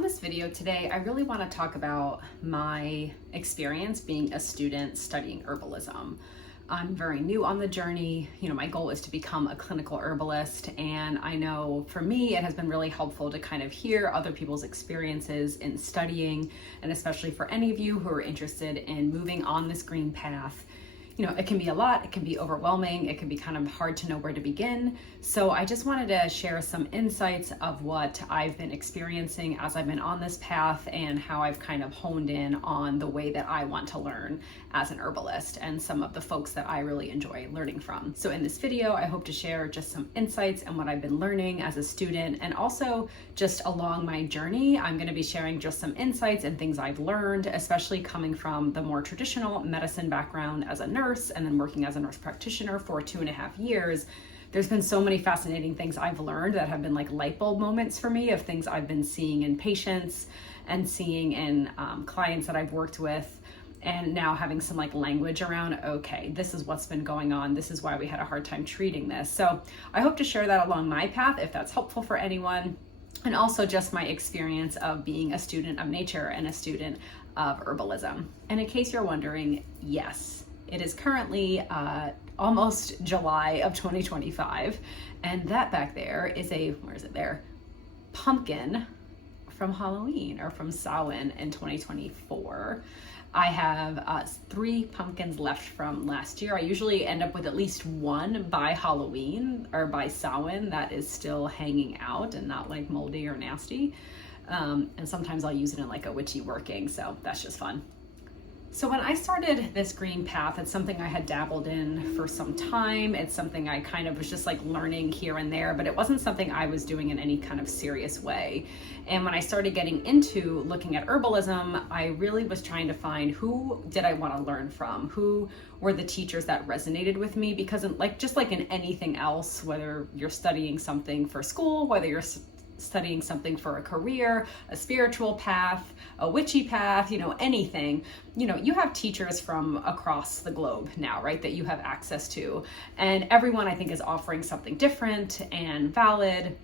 on this video today, I really want to talk about my experience being a student studying herbalism. I'm very new on the journey. My goal is to become a clinical herbalist, and I know for me it has been really helpful to kind of hear other people's experiences in studying, and especially for any of you who are interested in moving on this green path. It can be a lot, it can be overwhelming, it can be kind of hard to know where to begin. So I just wanted to share some insights of what I've been experiencing as I've been on this path and how I've kind of honed in on the way that I want to learn as an herbalist and some of the folks that I really enjoy learning from. So in this video, I hope to share just some insights and what I've been learning as a student, and also just along my journey, I'm going to be sharing just some insights and things I've learned, especially coming from the more traditional medicine background as a nurse and then working as a nurse practitioner for 2.5 years. There's been so many fascinating things I've learned that have been like light bulb moments for me of things I've been seeing in patients and seeing in clients that I've worked with, and now having some like language around, okay, this is what's been going on. This is why we had a hard time treating this. So I hope to share that along my path if that's helpful for anyone. And also just my experience of being a student of nature and a student of herbalism. And in case you're wondering, yes, it is currently almost July of 2025, and that back there is pumpkin from Halloween or from Samhain in 2024. I have 3 pumpkins left from last year. I usually end up with at least one by Halloween or by Samhain that is still hanging out and not like moldy or nasty. And sometimes I'll use it in like a witchy working, so that's just fun. So when I started this green path, it's something I had dabbled in for some time. It's something I kind of was just like learning here and there, but it wasn't something I was doing in any kind of serious way. And when I started getting into looking at herbalism, I really was trying to find who did I want to learn from? Who were the teachers that resonated with me? Because just like in anything else, whether you're studying something for school, whether you're studying something for a career, a spiritual path, a witchy path, anything, you have teachers from across the globe now, right, that you have access to. And everyone, I think, is offering something different and valid.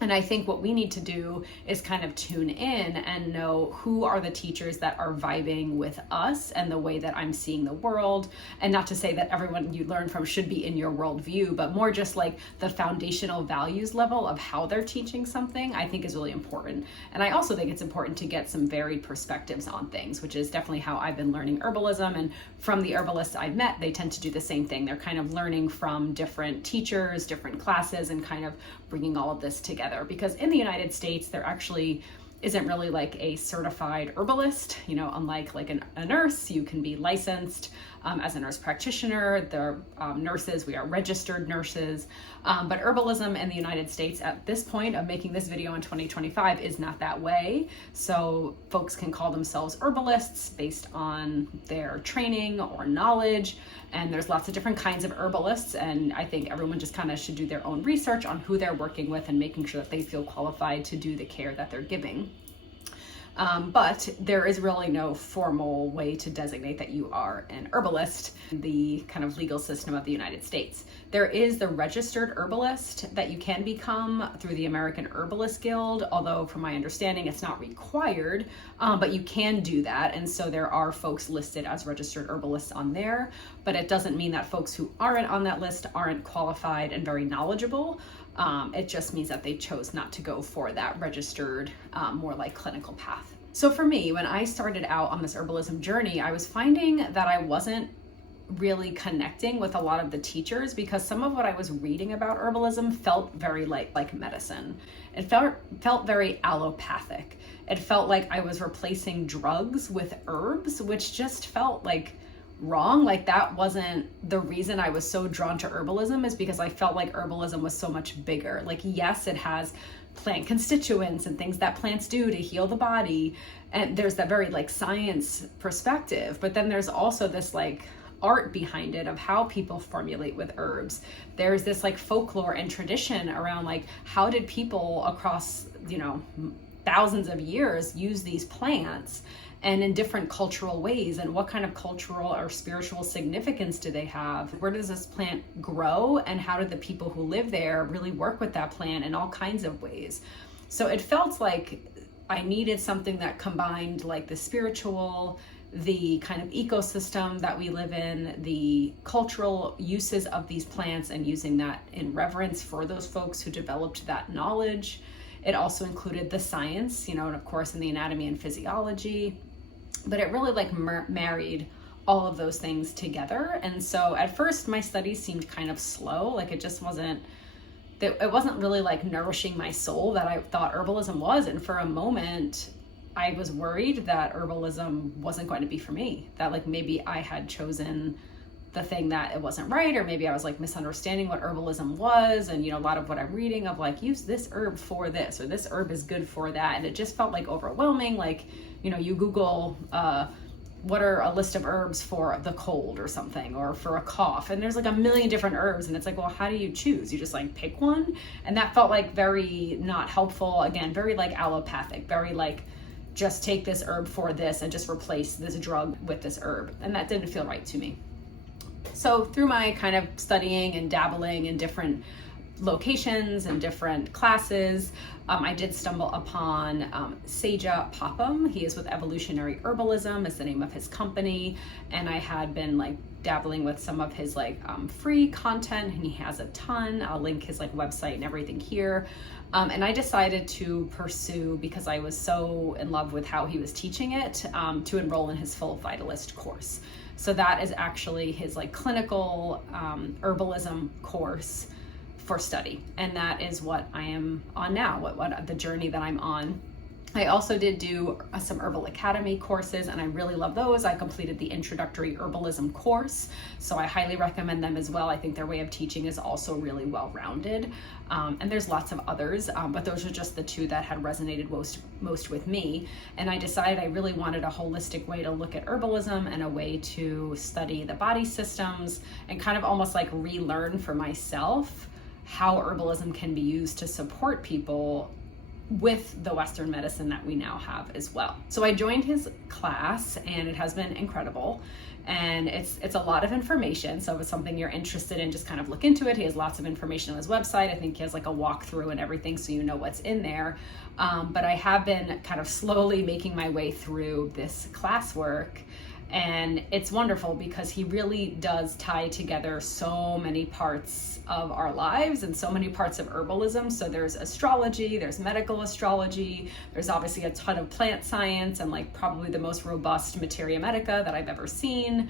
And I think what we need to do is kind of tune in and know who are the teachers that are vibing with us and the way that I'm seeing the world. And not to say that everyone you learn from should be in your worldview, but more just like the foundational values level of how they're teaching something, I think is really important. And I also think it's important to get some varied perspectives on things, which is definitely how I've been learning herbalism. And from the herbalists I've met, they tend to do the same thing. They're kind of learning from different teachers, different classes, and kind of bringing all of this together. Because in the United States, there actually isn't really like a certified herbalist. Unlike like a nurse, you can be licensed as a nurse practitioner. The nurses, we are registered nurses. But herbalism in the United States at this point of making this video in 2025 is not that way. So folks can call themselves herbalists based on their training or knowledge. And there's lots of different kinds of herbalists. And I think everyone just kind of should do their own research on who they're working with and making sure that they feel qualified to do the care that they're giving. But there is really no formal way to designate that you are an herbalist in the kind of legal system of the United States. There is the registered herbalist that you can become through the American Herbalist Guild, although from my understanding, it's not required, but you can do that. And so there are folks listed as registered herbalists on there, but it doesn't mean that folks who aren't on that list aren't qualified and very knowledgeable. It just means that they chose not to go for that registered, more like clinical path. So for me, when I started out on this herbalism journey, I was finding that I wasn't really connecting with a lot of the teachers because some of what I was reading about herbalism felt very like medicine. It felt very allopathic. It felt like I was replacing drugs with herbs, which just felt like wrong. Like that wasn't the reason I was so drawn to herbalism, is because I felt like herbalism was so much bigger. Like, yes, it has plant constituents and things that plants do to heal the body. And there's that very like science perspective, but then there's also this like art behind it of how people formulate with herbs. There's this like folklore and tradition around like, how did people across, thousands of years use these plants and in different cultural ways, and what kind of cultural or spiritual significance do they have? Where does this plant grow, and how did the people who live there really work with that plant in all kinds of ways? So it felt like I needed something that combined like the spiritual, the kind of ecosystem that we live in, the cultural uses of these plants, and using that in reverence for those folks who developed that knowledge. It also included the science, and of course in the anatomy and physiology, but it really like married all of those things together. And so at first my studies seemed kind of slow, like it wasn't really like nourishing my soul that I thought herbalism was. And for a moment I was worried that herbalism wasn't going to be for me, that like maybe I had chosen the thing that it wasn't right, or maybe I was like misunderstanding what herbalism was. And a lot of what I'm reading of like, use this herb for this, or this herb is good for that, and it just felt like overwhelming. Like you Google what are a list of herbs for the cold or something, or for a cough, and there's like a million different herbs, and it's like, well, how do you choose? You just like pick one? And that felt like very not helpful. Again, very like allopathic, very like just take this herb for this and just replace this drug with this herb, and that didn't feel right to me. So through my kind of studying and dabbling in different locations and different classes, I did stumble upon Seja Popham. He is with Evolutionary Herbalism, is the name of his company, and I had been like dabbling with some of his like free content, and he has a ton. I'll link his like website and everything here. And I decided to pursue, because I was so in love with how he was teaching it, to enroll in his full Vitalist course. So that is actually his like clinical herbalism course for study, and that is what I am on now, what the journey that I'm on. I also did do some Herbal Academy courses, and I really love those. I completed the introductory herbalism course, so I highly recommend them as well. I think their way of teaching is also really well-rounded, and there's lots of others, but those are just the two that had resonated most with me. And I decided I really wanted a holistic way to look at herbalism, and a way to study the body systems, and kind of almost like relearn for myself how herbalism can be used to support people with the Western medicine that we now have as well. So I joined his class, and it has been incredible. And it's a lot of information. So if it's something you're interested in, just kind of look into it. He has lots of information on his website. I think he has like a walkthrough and everything, so you know what's in there. But I have been kind of slowly making my way through this classwork. And it's wonderful because he really does tie together so many parts of our lives and so many parts of herbalism. So there's astrology, there's medical astrology, there's obviously a ton of plant science, and like probably the most robust materia medica that I've ever seen.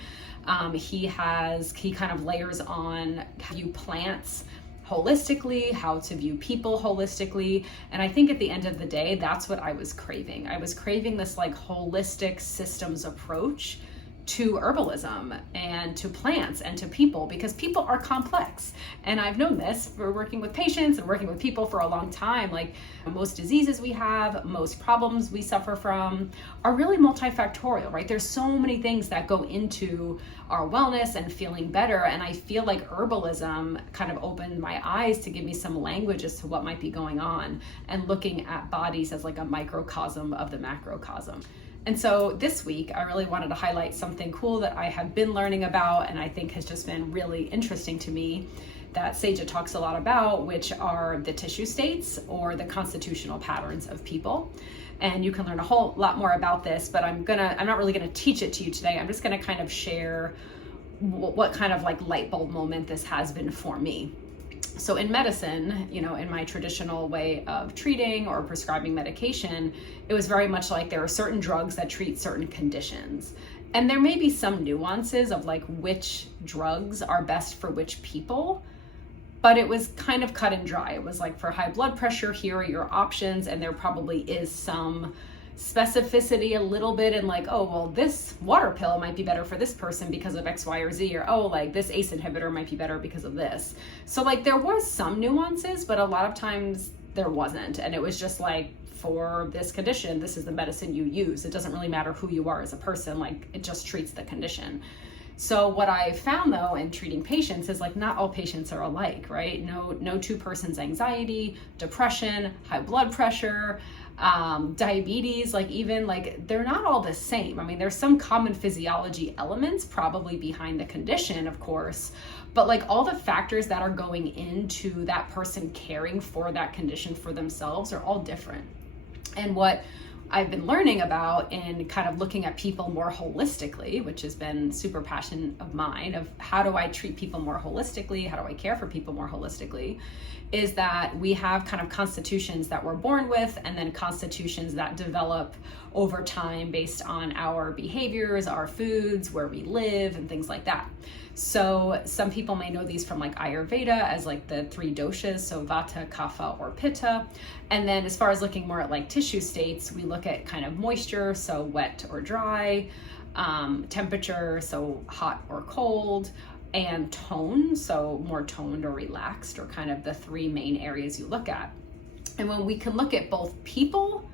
He kind of layers on how you plants holistically, how to view people holistically. And I think at the end of the day, that's what I was craving. I was craving this like holistic systems approach to herbalism and to plants and to people, because people are complex. And I've known this for working with patients and working with people for a long time. Like most diseases we have, most problems we suffer from are really multifactorial, right? There's so many things that go into our wellness and feeling better. And I feel like herbalism kind of opened my eyes to give me some language as to what might be going on, and looking at bodies as like a microcosm of the macrocosm. And so this week, I really wanted to highlight something cool that I have been learning about, and I think has just been really interesting to me, that Seja talks a lot about, which are the tissue states, or the constitutional patterns of people. And you can learn a whole lot more about this, but I'm not really gonna teach it to you today. I'm just gonna kind of share what kind of like light bulb moment this has been for me. So in medicine, in my traditional way of treating or prescribing medication, it was very much like there are certain drugs that treat certain conditions. And there may be some nuances of like which drugs are best for which people, but it was kind of cut and dry. It was like, for high blood pressure, here are your options, and there probably is some specificity a little bit in like, oh, well, this water pill might be better for this person because of X, Y, or Z, or oh, like this ACE inhibitor might be better because of this. So like there was some nuances, but a lot of times there wasn't. And it was just like, for this condition, this is the medicine you use. It doesn't really matter who you are as a person, like it just treats the condition. So what I found though in treating patients is like not all patients are alike, right? No two persons, anxiety, depression, high blood pressure, diabetes, like even like they're not all the same. I mean, there's some common physiology elements probably behind the condition, of course, but like all the factors that are going into that person caring for that condition for themselves are all different. And what I've been learning about in kind of looking at people more holistically, which has been super passion of mine, of how do I treat people more holistically, how do I care for people more holistically, is that we have kind of constitutions that we're born with, and then constitutions that develop over time based on our behaviors, our foods, where we live, and things like that. So some people may know these from like Ayurveda as like the 3 doshas, so Vata, Kapha, or Pitta. And then as far as looking more at like tissue states, we look at kind of moisture, so wet or dry, temperature, so hot or cold, and tone, so more toned or relaxed, or kind of the 3 main areas you look at. And when we can look at both people,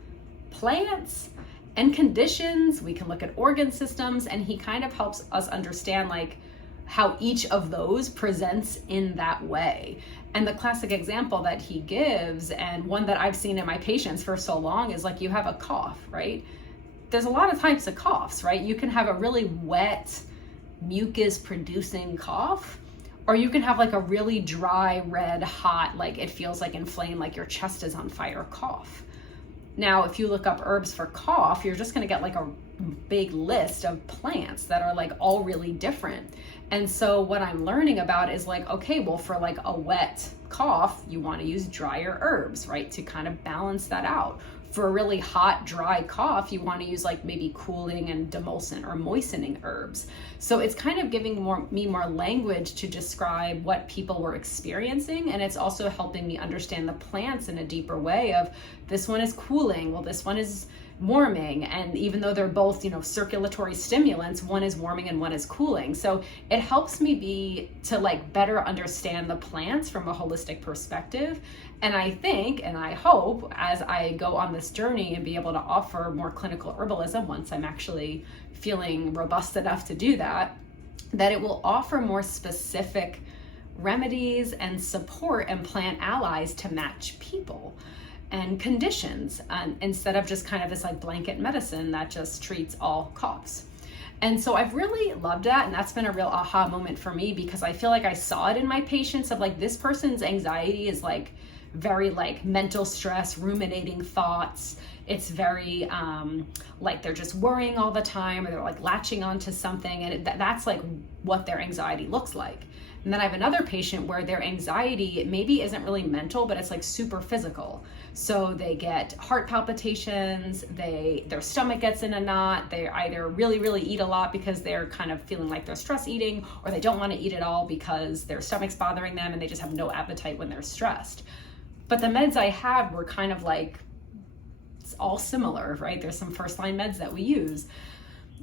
plants, and conditions, we can look at organ systems, and he kind of helps us understand like how each of those presents in that way. And the classic example that he gives, and one that I've seen in my patients for so long, is like you have a cough, right? There's a lot of types of coughs, right? You can have a really wet, mucus producing cough, or you can have like a really dry, red, hot, like it feels like inflamed, like your chest is on fire cough. Now, if you look up herbs for cough, you're just going to get like a big list of plants that are like all really different. And so what I'm learning about is like, okay, well, for like a wet cough, you want to use drier herbs, right? To kind of balance that out. For a really hot, dry cough, you want to use like maybe cooling and demulcent or moistening herbs. So it's kind of giving me more language to describe what people were experiencing. And it's also helping me understand the plants in a deeper way of this one is cooling, well, this one is warming. And even though they're both, circulatory stimulants, one is warming and one is cooling. So it helps me to like better understand the plants from a holistic perspective. And I think, and I hope, as I go on this journey and be able to offer more clinical herbalism, once I'm actually feeling robust enough to do that, that it will offer more specific remedies and support and plant allies to match people and conditions, instead of just kind of this like blanket medicine that just treats all coughs. And so I've really loved that, and that's been a real aha moment for me, because I feel like I saw it in my patients of like, this person's anxiety is like very like mental stress, ruminating thoughts. It's very like they're just worrying all the time, or they're like latching onto something, and that's like what their anxiety looks like. And then I have another patient where their anxiety maybe isn't really mental, but it's like super physical. So they get heart palpitations, their stomach gets in a knot, they either really, really eat a lot because they're kind of feeling like they're stress eating, or they don't want to eat at all because their stomach's bothering them and they just have no appetite when they're stressed. But the meds I had were kind of like, it's all similar, right? There's some first line meds that we use.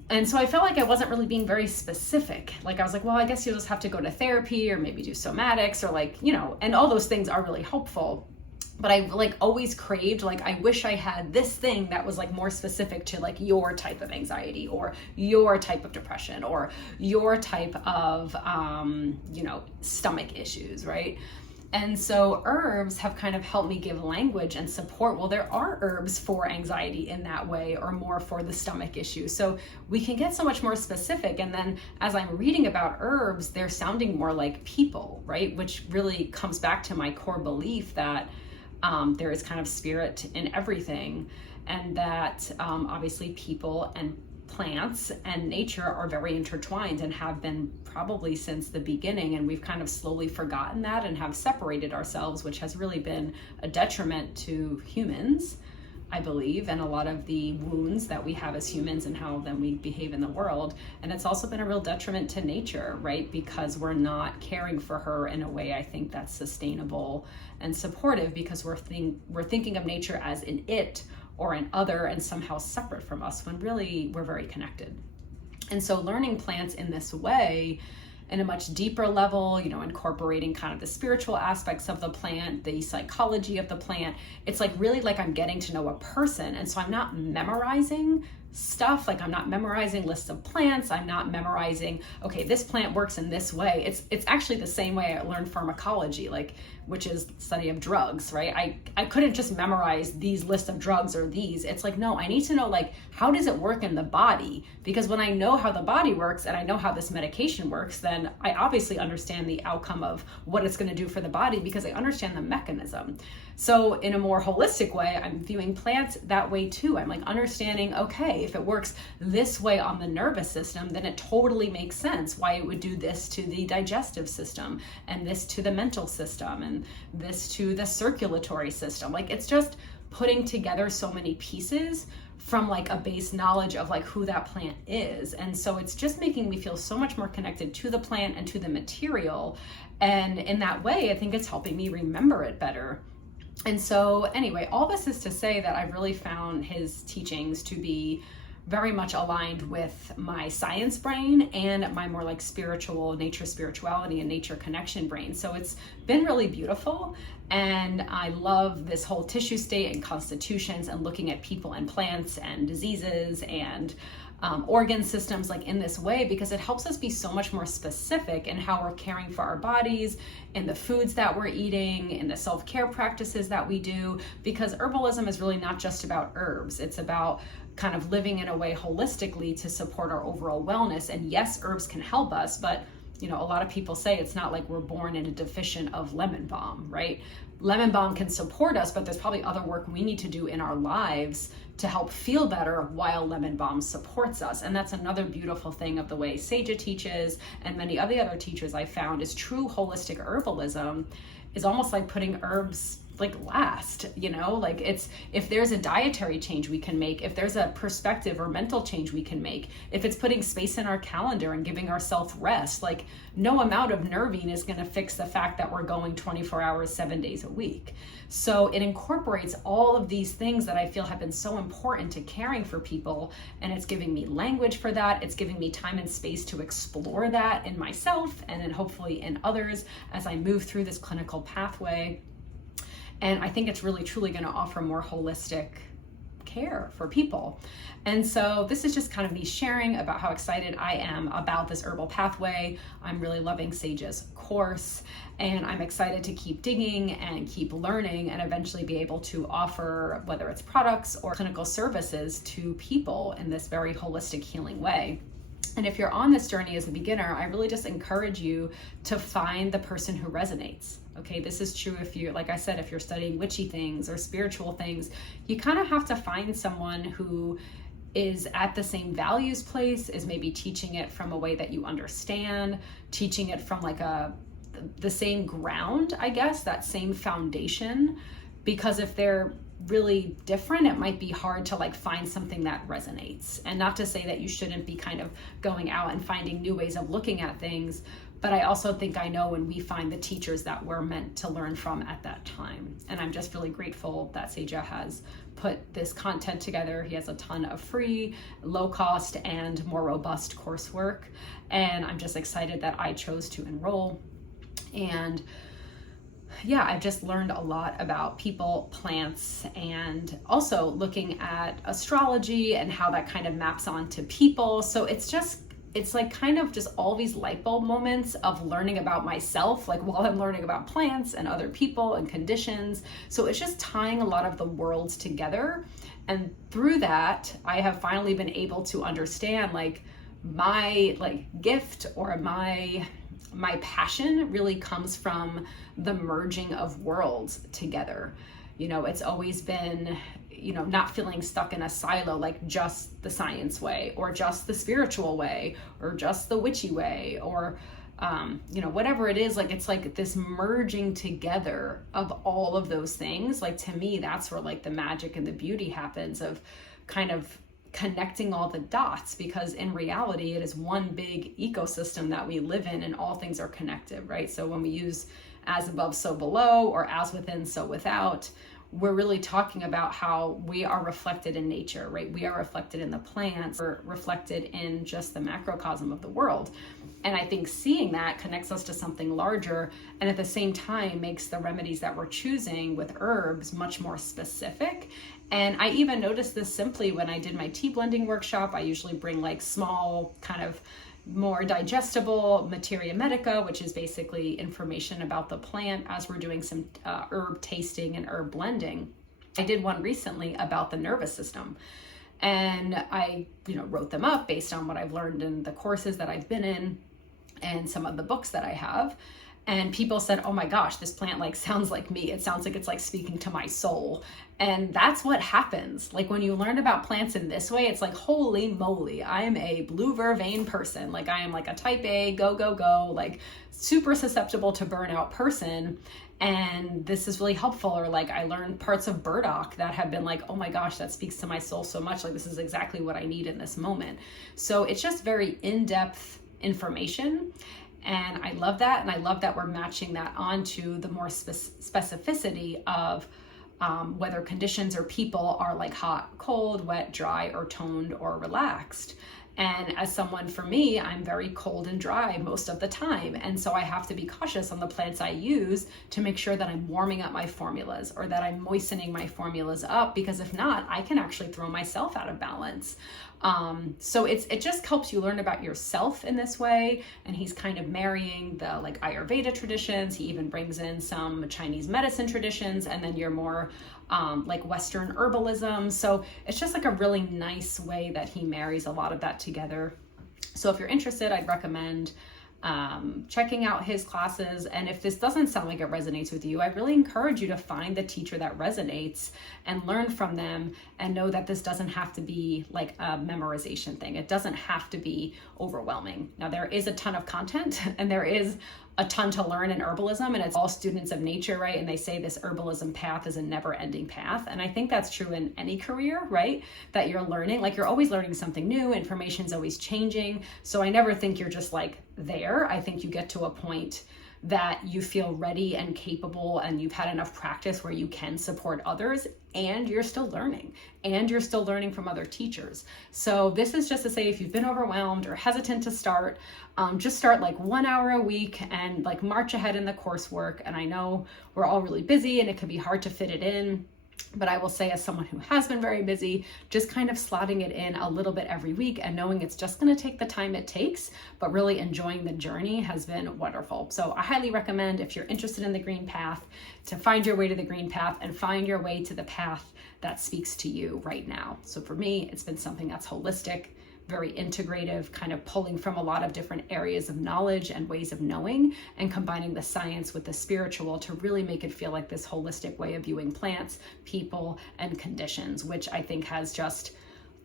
And so I felt like I wasn't really being very specific. Like I was like, well, I guess you'll just have to go to therapy or maybe do somatics or like, and all those things are really helpful. But I like always craved, like, I wish I had this thing that was like more specific to like your type of anxiety or your type of depression or your type of, stomach issues, right? And so herbs have kind of helped me give language and support. Well, there are herbs for anxiety in that way, or more for the stomach issue. So we can get so much more specific. And then as I'm reading about herbs, they're sounding more like people, right? Which really comes back to my core belief that there is kind of spirit in everything, and that obviously people and plants and nature are very intertwined and have been probably since the beginning, and we've kind of slowly forgotten that and have separated ourselves, which has really been a detriment to humans, I believe, and a lot of the wounds that we have as humans and how then we behave in the world. And it's also been a real detriment to nature, right? Because we're not caring for her in a way I think that's sustainable and supportive, because we're thinking of nature as an it or an other and somehow separate from us, when really we're very connected. And so learning plants in this way, in a much deeper level, incorporating kind of the spiritual aspects of the plant, the psychology of the plant, it's like really like I'm getting to know a person. And so I'm not memorizing stuff, like I'm not memorizing lists of plants, I'm not memorizing, okay, this plant works in this way. It's actually the same way I learned pharmacology, which is study of drugs, right? I couldn't just memorize these lists of drugs or these. It's like, no, I need to know, like, how does it work in the body? Because when I know how the body works and I know how this medication works, then I obviously understand the outcome of what it's going to do for the body, because I understand the mechanism. So in a more holistic way, I'm viewing plants that way too. I'm like understanding, okay, if it works this way on the nervous system, then it totally makes sense why it would do this to the digestive system, and this to the mental system, and this to the circulatory system. Like, it's just putting together so many pieces from like a base knowledge of like who that plant is. And so it's just making me feel so much more connected to the plant and to the material. And in that way, I think it's helping me remember it better. And so anyway, all this is to say that I've really found his teachings to be very much aligned with my science brain and my more like spiritual, nature spirituality and nature connection brain. So it's been really beautiful. And I love this whole tissue state and constitutions and looking at people and plants and diseases and organ systems like in this way, because it helps us be so much more specific in how we're caring for our bodies, in the foods that we're eating, in the self-care practices that we do, because herbalism is really not just about herbs. It's about kind of living in a way holistically to support our overall wellness. And yes, herbs can help us, but you know, a lot of people say it's not like we're born in a deficient of lemon balm, right? Lemon balm can support us, but there's probably other work we need to do in our lives to help feel better while lemon balm supports us. And that's another beautiful thing of the way Seja teaches and many of the other teachers I found is true holistic herbalism is almost like putting herbs like last, you know, like it's, if there's a dietary change we can make, if there's a perspective or mental change we can make, if it's putting space in our calendar and giving ourselves rest, like no amount of nerving is going to fix the fact that we're going 24 hours, 7 days a week. So it incorporates all of these things that I feel have been so important to caring for people. And it's giving me language for that. It's giving me time and space to explore that in myself and then hopefully in others as I move through this clinical pathway. And I think it's really truly going to offer more holistic care for people. And so this is just kind of me sharing about how excited I am about this herbal pathway. I'm really loving Seja's course, and I'm excited to keep digging and keep learning and eventually be able to offer, whether it's products or clinical services, to people in this very holistic healing way. And if you're on this journey as a beginner, I really just encourage you to find the person who resonates. Okay, this is true if you're, like I said, if you're studying witchy things or spiritual things, you kind of have to find someone who is at the same values place, is maybe teaching it from a way that you understand, teaching it from like the same ground, I guess, that same foundation. Because if they're really different, it might be hard to like find something that resonates. And not to say that you shouldn't be kind of going out and finding new ways of looking at things, but I also think I know when we find the teachers that we're meant to learn from at that time. And I'm just really grateful that Seja has put this content together. He has a ton of free, low cost, and more robust coursework. And I'm just excited that I chose to enroll. And yeah, I've just learned a lot about people, plants, and also looking at astrology and how that kind of maps onto people. So it's like kind of just all these light bulb moments of learning about myself, like while I'm learning about plants and other people and conditions. So it's just tying a lot of the worlds together. And through that, I have finally been able to understand like my like gift or my passion really comes from the merging of worlds together. You know, it's always been, you know, not feeling stuck in a silo, like just the science way or just the spiritual way or just the witchy way or, you know, whatever it is, like, it's like this merging together of all of those things. Like, to me, that's where like the magic and the beauty happens of kind of connecting all the dots, because in reality, it is one big ecosystem that we live in and all things are connected, right? So when we use as above, so below, or as within, so without, we're really talking about how we are reflected in nature, right? We are reflected in the plants, we're reflected in just the macrocosm of the world. And I think seeing that connects us to something larger, and at the same time makes the remedies that we're choosing with herbs much more specific. And I even noticed this simply when I did my tea blending workshop. I usually bring like small, kind of more digestible materia medica, which is basically information about the plant as we're doing some herb tasting and herb blending. I did one recently about the nervous system, and I, you know, wrote them up based on what I've learned in the courses that I've been in and some of the books that I have. And people said, oh my gosh, this plant like sounds like me. It sounds like it's like speaking to my soul. And that's what happens. Like when you learn about plants in this way, it's like, holy moly, I am a blue vervain person. Like I am like a type A, go, go, go, like super susceptible to burnout person. And this is really helpful. Or like I learned parts of burdock that have been like, oh my gosh, that speaks to my soul so much. Like this is exactly what I need in this moment. So it's just very in-depth information. And I love that. And I love that we're matching that onto the more specificity of whether conditions or people are like hot, cold, wet, dry, or toned or relaxed. And as someone, for me, I'm very cold and dry most of the time. And so I have to be cautious on the plants I use to make sure that I'm warming up my formulas or that I'm moistening my formulas up, because if not, I can actually throw myself out of balance. So it just helps you learn about yourself in this way. And he's kind of marrying the like Ayurveda traditions. He even brings in some Chinese medicine traditions, and then your more like Western herbalism. So it's just like a really nice way that he marries a lot of that together. So if you're interested, I'd recommend checking out his classes. And if this doesn't sound like it resonates with you, I really encourage you to find the teacher that resonates and learn from them, and know that this doesn't have to be like a memorization thing. It doesn't have to be overwhelming. Now, there is a ton of content and there is a ton to learn in herbalism, and it's all students of nature, right? And they say this herbalism path is a never-ending path. And I think that's true in any career, right? That you're learning, like you're always learning something new, information's always changing. So I never think you're just like there. I think you get to a point that you feel ready and capable and you've had enough practice where you can support others, and you're still learning, and you're still learning from other teachers. So this is just to say, if you've been overwhelmed or hesitant to start, just start like 1 hour a week and like march ahead in the coursework. And I know we're all really busy and it can be hard to fit it in, but I will say, as someone who has been very busy, just kind of slotting it in a little bit every week and knowing it's just going to take the time it takes, but really enjoying the journey has been wonderful. So I highly recommend, if you're interested in the green path, to find your way to the green path and find your way to the path that speaks to you right now. So for me, it's been something that's holistic, very integrative, kind of pulling from a lot of different areas of knowledge and ways of knowing, and combining the science with the spiritual to really make it feel like this holistic way of viewing plants, people, and conditions, which I think has just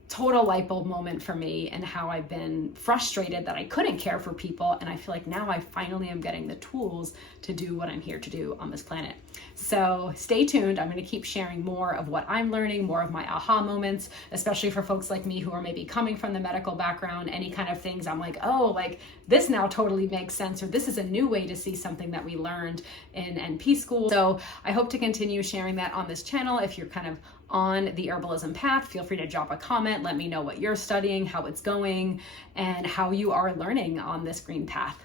total light bulb moment for me, and how I've been frustrated that I couldn't care for people. And I feel like now I finally am getting the tools to do what I'm here to do on this planet. So stay tuned. I'm going to keep sharing more of what I'm learning, more of my aha moments, especially for folks like me who are maybe coming from the medical background, any kind of things I'm like, oh, like this now totally makes sense, or this is a new way to see something that we learned in NP school. So I hope to continue sharing that on this channel. If you're kind of on the herbalism path, feel free to drop a comment. Let me know what you're studying, how it's going, and how you are learning on this green path.